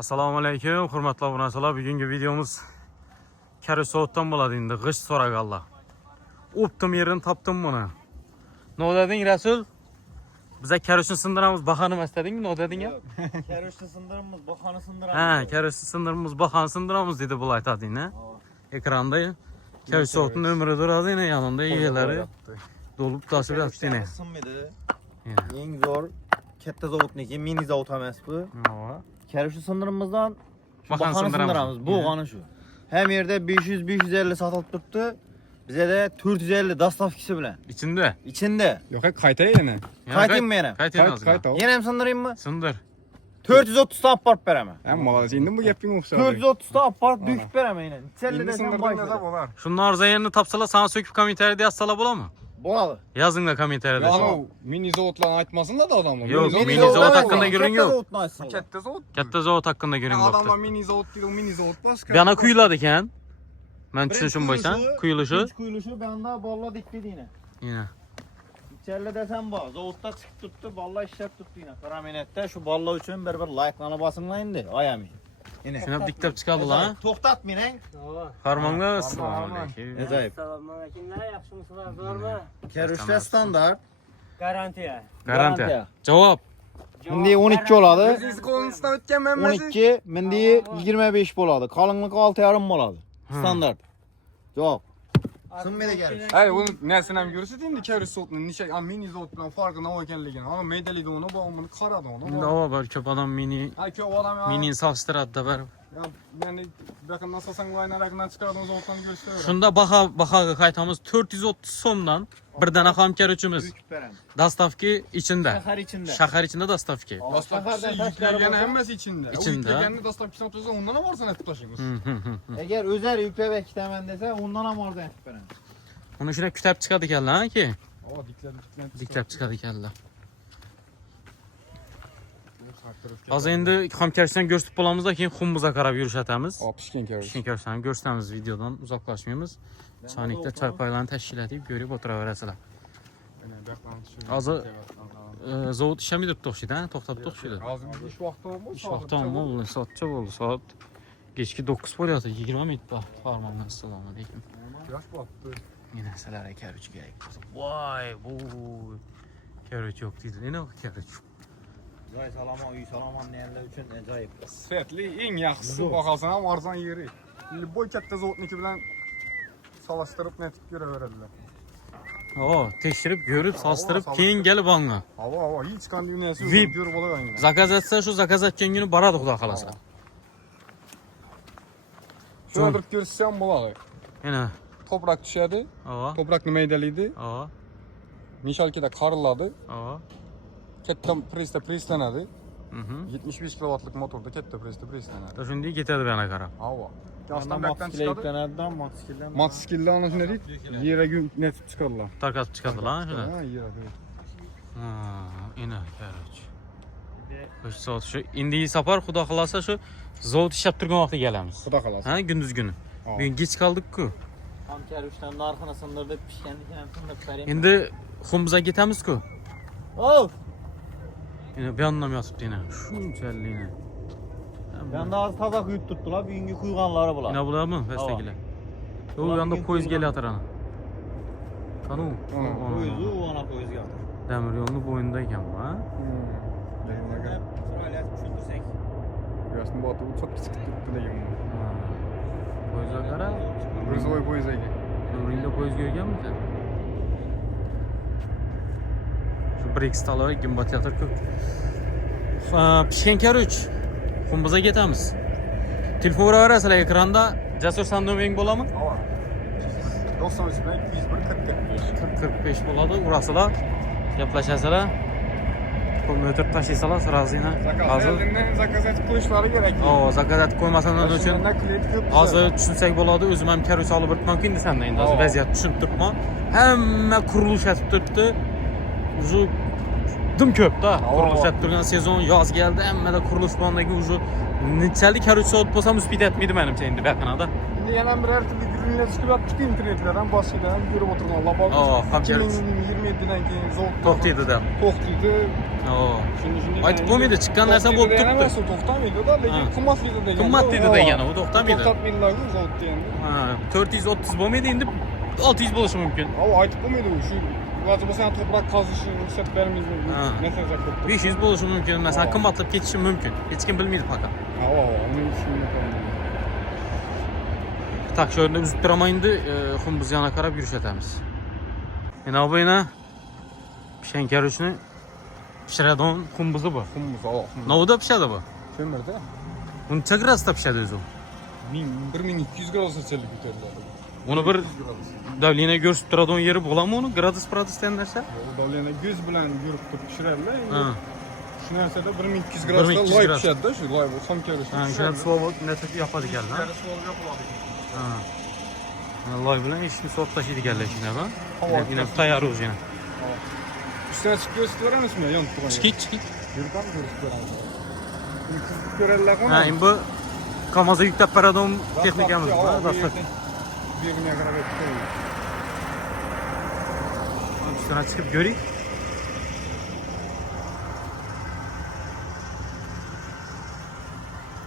Assalomu alaykum, hurmatli obunachilar. Bugungi videomuz Karusoatdan bo'ladi endi. G'isht so'raganlar. O'ptim yerini topdim buni. Nima deding Rasul? Biza karushni sindiramiz, bahani emas dedingmi? Nima deding? Karushni sindiramiz, bahani sindiramiz. Ha, karushni sindiramiz, bahani sindiramiz dedi bu aytadingni. Ekranda Karusoatning no'meri turadi, yana yanında yerlari dolup taşib yotibdi. Sinmaydi. Eng zo'r katta zavodniki, mini zavod emas bu. Karushni sindirimizdan Bahani sindiramiz. Bu g'ani shu. Ham yerda 500-550 sotilib turibdi. Bizda 450 dastavkisi bilan. İçinde. Yo'q, qaytay yana. Qaytaymi yana? Qaytaymiz. Yana ham sindiraymi? Sindir. 430 ta olib borib beraman. Molodez, endi bu gaping o'xshadi. 430 ta olib borib dökib beraman yana. Endi sindirganda bo'lar. Shundan arzayanni topsalar, sana söküp kommentariyada yazsalar bo'ladimi? Bo'ladi. Yozinglar kommentariyada. Ana mini zavodlarni aytmasinlar da odamlar. Yo'q, mini zavod hakkında görün yok. Katta zavod. Katta zavod hakkında görün Odamlar yoktu. mini zavod deydi, o mini zavod boshqa. Bana kuyuladı ekan. Ben tushunishim bo'yicha, kuyilishi. Kuyilishi banda bolla dikdi yine. Yine. İçeride desem bu. Zavodda chiqib turibdi, bolla ishlab turibdi yine. Qaraminatda shu bolla uchun bir like'larni bosinglar endi, oyami. Yine. Shunab diktab chiqadilar. To'xtatmang. Farmonga assalomu alaykum. Ajoyib. Assalomu alaykumlar, yaxshimisizlar, zo'rmi? Karushda standart. Garantiya. Garantiya. Javob. Mindi 12 bo'ladi. Siz qo'linizdan o'tgan menmasiz. 12, mindi 25 bo'ladi. Qalinligi 6,5 bo'ladi. Standart. Javob. Sinmaydi karush. Hay, uni narsani ham ko'rsating, Karusoatni nisha mini zavod bilan farqi nima ekanligini. Ana medalida uni bo'g'imini qaradi uni. Nima bor, ko'p odam Hay, ko'p odam mini solishtiradi bir. Yani bakın nasıl sen laynarakından çıkardığınız zavodlarni ko'rsataveradi. Shunda bahoga qaytamiz 430 so'mdan bir dana ham karuchimiz. Dökib beraman. Dastavki içinde. Shahar ichida. Shahar içinde dastavki. Dastavkisi yükleyen hemmesi içinde. O İçinde. yükleyenini dastavkisini atıyorsa ondan ham orsan etib tashlaymiz. Agar o'zlari yuklab ekitaman desa, undan ham ordan ekib beraman. Uni shuna kutab chiqadi ekanlar ki. Aa Diklab chiqadi ekanlar. Hozir endi hamkarchidan ko'rsatib bo'lamizda, keyin xumimizga qarab yurishamiz. Pishgan karush. Pishgan karushlarni ko'rsatamiz, videodan uzoqlashmaymiz. Choynikda choy poylarni tashkil etib ko'rib o'tiraverasizlar. Hozir zavod ishlamaydi turibdi o'xshaydi, to'xtatdi o'xshaydi. Hozir ish vaqti bo'ldi. Ish vaqti bo'ldi, soatcha bo'ldi, soat kechki 9 bo'lyapti, 20 minut bor. Farmonga assalomu alaykum. Yosh bo'pti. Meni sizlarga karuch kerak. Voy, bu karuch yo'q deydi. Nima karuch? Joy salomon, uy salomon deganlar uchun ajoyib. Sifatli, eng yaxshisi bahosan ham arzon yeri. Boy katta zavodniki bilan solishtirib netib ko'raveradilar. Tekshirib, ko'rib, solishtirib, keyin kelib olma. Havo, hech qanday narsa Vip. ko'rib olaveradi. Zakaz etsa, shu zakaz etgan kuni boradi, xudo xolasa. Shuni turib ko'rsa ham bo'ladi. Yana. Toprak tushadi. Toprakni maydalaydi. Mishalkida qariladi. Katta preslanadi. 75 kilovatlik motorda katta preslanadi. Shunday ketadi bana qarab. Havo. Yoshdan bakdan chiqadi. Motosikllar ana shunday deydi. Yeraga netib chiqadilar. Tarqatib chiqadilar, shuna. Ha, yeraga. Ina karuch. O'sha soat shu endi safar xudo xolasa shu zavod ishlab turgan vaqtda kelamiz. Xudo xolasa. Ha, gündüz günü. Bugun kech qoldik-ku. Ham karushdan narxini sindirib, pishganlikni ham sindirib beraymi? Endi xumimizga ketamiz-ku. Yine bir anlam yotibdi yine. Shunchaligini. Yanda az toza quyib turibdilar, bugungi quyganlari bular. Yine bularmi? Vastagilar. Yo'q, bu yanda poyez kelyapti ana. Qani u? Poyezi, u ana poyezga. Damir yo'lning bo'yinida ekan bu, ha? Chiroyli tushuntirsak. Yoshni botib uçib chiqibdi degan. Poyezga qara. Gruzovoy poyez ekan. Nuringda poyez ko'rganmi sen? Shu bir ikki staloy gimbatyator-ku. Pishgan karuch. Xumimizga ketamiz. Telefon uraverasizlar ekranda. Jasur sandoming bo'ladimi? 93 bilan 201 45 bo'ladi, urasizlar, gaplashasizlar. Kompyuter tashlaysalar, srazina. Hozir zakaz etib qo'yishlari kerak. zakaz etib qo'ymasanlar uchun hozir tushunsak bo'ladi. O'zim ham karuch olib o'tmoq endi senda endi hozir vaziyat tushunib turibman. Hamma qurilish etib turibdi. Uzu dim ko'p-da. Qurilish etib turgan sezon yoz keldi, hammada qurilish bo'lgandan keyin uzu nechalik karuch soat bo'lsam uspit etmaydi menimcha endi bu yaqinada. Şimdi yana bir her türlü ürünler çıkıp çıktı internetlerden başkalardan görüp oturun Allah bağlı. Oo, ham kerak. 2027'den keyin zoğut. To'xtaydi da. To'xtaydi. Oo. Şimdi Aytib bo'lmaydi, chiqqan narsa bo'lib turibdi. Narsa to'xtamaydi da, lekin Ha. qimmatlaydi degan. Qimmat dedi degani, u to'xtamaydi. To'xtatmaydilar-ku zo'ut deganda. Ha, 430 bo'lmaydi, endi 600 bo'lishi mumkin. Ama aytib bo'lmaydi u shu. Hozir bo'lsa toprak qazishi ruxsat bermaydi. Ha. Nasıl ko'p. 500 bo'lishi mumkin, masalan, Ha. qimmatlab ketishi mumkin. Hech kim bilmaydi faqat. Ha, uning ishini yapamam. Tak, shu yerda uzib turaman endi, xunbiz yana qarab yurishatamiz. Mana bu yana pishangkaruchni pishiradigan xunbizi bu. Xumuz, xumuz. Novda pishadi bu. Kömürde. Uni necha gradusda pishadi o'zi? 1200 gradusga chilib ko'tariladi. Uni bir davleniya ko'rsatib turadigan yeri bo'ladimi uni? Gradus degan narsa? Davlena göz bilan yurib turib pishiradilar. Ha. Shu narsada 1200 1200 gradusda loy gradus. pishadi-da, shu loy bo'lsa ham kerak. Ha, o'shani suv netib yopadi ekanlar. Suv yopiladi. Ha. Loy bilan eshikni sovib tashlaydi ekanlar shunaqa. Havo Yana tayyor o'zi yana. Üstüne çıkıp gösterip veremişsin ya, yanıp duran. Chiqit. Yurdan mı gösterip veremişsin? Yurtsuzluk görerler ama. Ha, endi bu Kamazga yuklab beradigan texnikamiz bu. Dastlab Bir güne kadar bekliyor. ustidan chiqib ko'ring.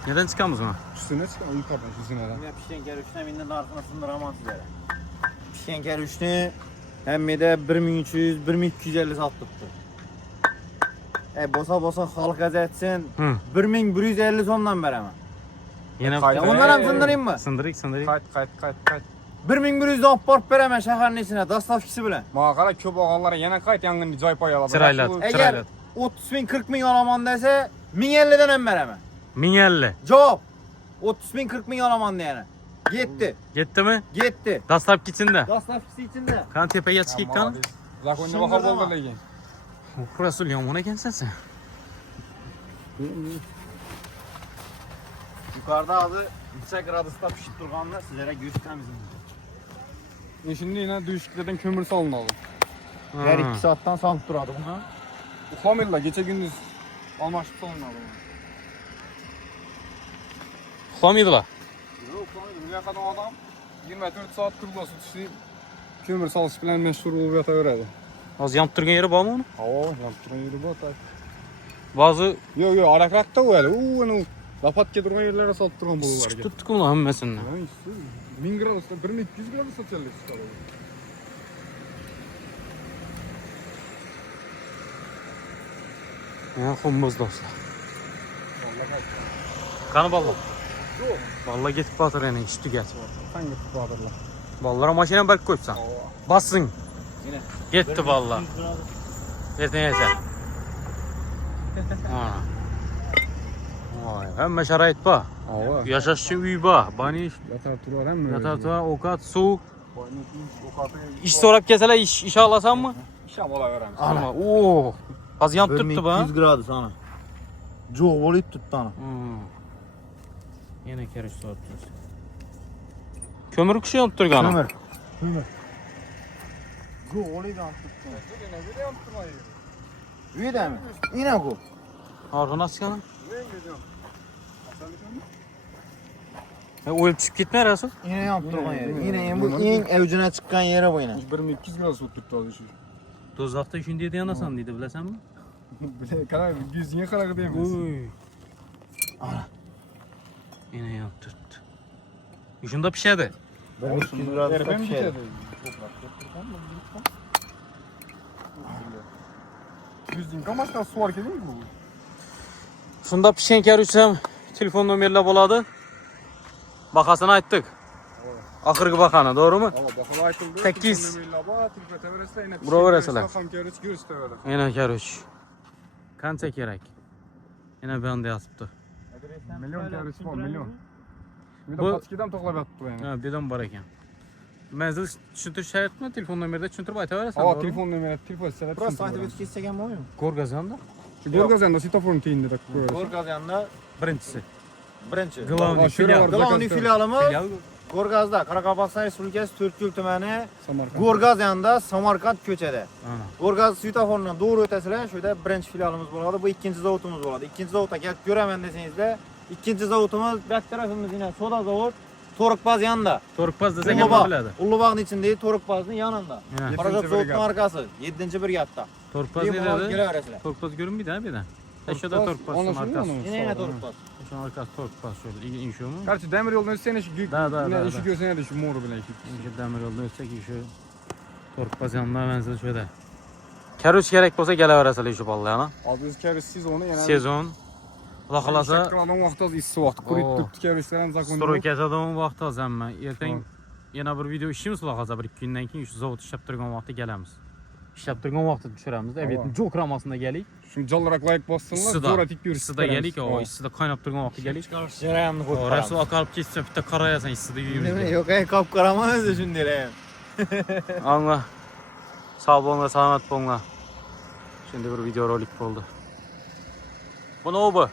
Neden chiqamiz buni? Üstüne çıkan yukarıdan şu zineden. Yine pişen kerüşne minden arkasına sındıramam sizlere. Pişen kerüşne hem de 1300 1250 sattıktı. Bosa halk etsin. Hı. 1150 sondan veremem. Yana Kaydı. Ya ondan hem sındırayım mı? sındırayım. Kayıt. 1100 aport veremem şehrin içine. Dastavkisi bile. Mağara köp ağalara yana kayıt yangını cay payaladı. Çıraylat. Eğer 30 bin 40 bin alaman dese 1050'den hem veremem. 1050. Cevap. 30 bin 40 bin alaman diyene. Gitti. Yetdimi? Gitti. Dastlab ketindi. Dastavkisi içinde. Qani tepaga chiqib qani? Zakonda baxa bo'ldi lekin. Rasul yomon ekansan sen. Yukarıda adı yüksek gradusda pişip durğanda sizlere göstermeyeyim. Şimdi yine düşüklerden kömür salınmalı. Her 2 saatten sanıp duradı buna. Uxlamayırlar, gece gündüz almaşıp salınmalı. Uxlamaydilar. Yok, uxlamaydı. Buraya kadar adam 24 saat kırılası düştü. Kömür salış bilen meşhur olup yataveradi. Hozir yonib turgan yeri bormi uni? Hava, yanıp duran yeri bu atak. Ba'zi Yok, arakrakta o öyle. Onu lapatga durgan yerlere salıp duran buluvar. chiqib turibdi-ku ular hammasini. 1000 gradusda 1200 gradusda chillik chiqadi. Ya xunbiz do'stlar. Qani bolalar? Yo'q. Bolalar ketib qoldi yana ish tugatib. Hangi kuadrlar? Bolalar mashinani berib qo'yibsan. Bassing. Yine. Ketdi bolalar. Ertaga. Ha. Voy, hamma sharoit bor. Hava. Yashash uchun uy bor. Bani Yatar turar hem mi? yotar, ovqat, suv. Ish so'rab kelsalar ish olasanmi? İşam olaveramiz. Ana, o. Hozir yonib turibdi bu. 1200 gradus ana. Jo'q bo'lib turibdi ana. Yana kirish so'rabsiz. Ko'mir kishi yonib turgan. Kömür. Jo'q bo'lib turibdi. Ne bileyim turmayı. Uyda mi? Yine bu. Orqani ochgani. Ne gidiyorum? O'yib tushib ketmay Rasul. Yine yanıp durgan yeri. Yine bu en evcine çıkan yeri bu yine. 1200 gradus oturttu hozir shu. Do'zaxda shunday deyanasan deydi, bilasanmi? Bile kadar 100 kadar deymiz. Uy. Yana yonib turibdi. Shunda pishadi. 1200 gradusda Erben pişer. bitadi. 100 kamaşdan su var ki değil mi bu? Shunda pishgan ko'rsam, telefon nomerlar bo'ladi. Bahasini aytdik. Oxirgi bahani, to'g'rimi? Valla bakalım açıldı. 8. Bravo Resler. Tam görüş gösterdi. Yana ko'rish. Qancha kerak? Yana bu yoqda yotibdi. Milyon görüş var milyon. Bir Bu- de patkidan to'g'lab yotdi yani. Ha, bedon bor ekan. Manzil tushuntirish shayotmi? Telefon nomerda tushuntirib aytaverasan. Ava to'g'rimi? telefon numara telefon senet. Burası aytib o'tib ketsagan bo'lmaymi? Ko'rgazanda. Gorgazanda sitoforun teyinde de koyarız. Gorgazyan'da Birinchisi. birinchi. Glowni filial. Glavniy filialimiz Filial. Gorgazda, Qoraqalpog'iston Respublikasi To'rtko'l tumani Samarkand. Gorgazyan'da Samarqand ko'chada. Ana. Gorgaz svetoforundan doğru o'tasizlar, shu yerda birinchi filialimiz bo'ladi. Bu ikkinchi zavodimiz bo'ladi. Ikkinchi zavodga kelib ko'raman desangizlar, ikkinchi zavodimiz bu tarafimiz yine soda zavod. Torukbaz yanında. Torukpaz desek hem biladi. Ulubağ'ın içindeyi Torukbaz'ın yanında. He. Paragraf Yedinci soğutma brigada. arkası. 7. brigadda. Torukpaz Bir ne muhal dedi? geleveresler. Torukpaz görün bir daha bir de. Eşya da Torukpaz, Torukpaz'ın anlaşılıyor arkası. mu? Yine Torukbaz. Şu arkası Torukpaz şöyle inşu mu? Gerçi demir yoldan ötsen şu gük. Da. Ne işi göğsüne de şu moru bile işi. İnşu demir yolda ötsek şu Torukpaz yanına benzer şöyle. Keruç gerek olsa geleveresler işi vallahi ana. Abi biz kere siz onu yani. Sezon. Allah kalasa Şakkalan vaxtı az issi vaxtı. Kurit Oo. tuttu kereçlerin zakonu. stroy adamın vaxtı az amma. Ertəng Tamam. yana bir video işimiz var qalsa bir 2 gündən keyin şu zavod işləp durğan vaxtı gələmiz. İşləp durğan vaxtı düşürəmiz. Evet, çok ramasında gəlik. Şimdi callarak like bassınlar. İssi Zor da, atik görürsün. issi da gəlik, o issi da qaynap durğan vaxtı gəlik. Jarayanını koyup O Resul akarıp keçsə bir də qarayasan issi de Değil yuyumuz. mi? Yok kapkarama özü şimdi lan. Anla. Sağ olun, selamet olun. Şimdi bir video rolik oldu. Bu ne oldu?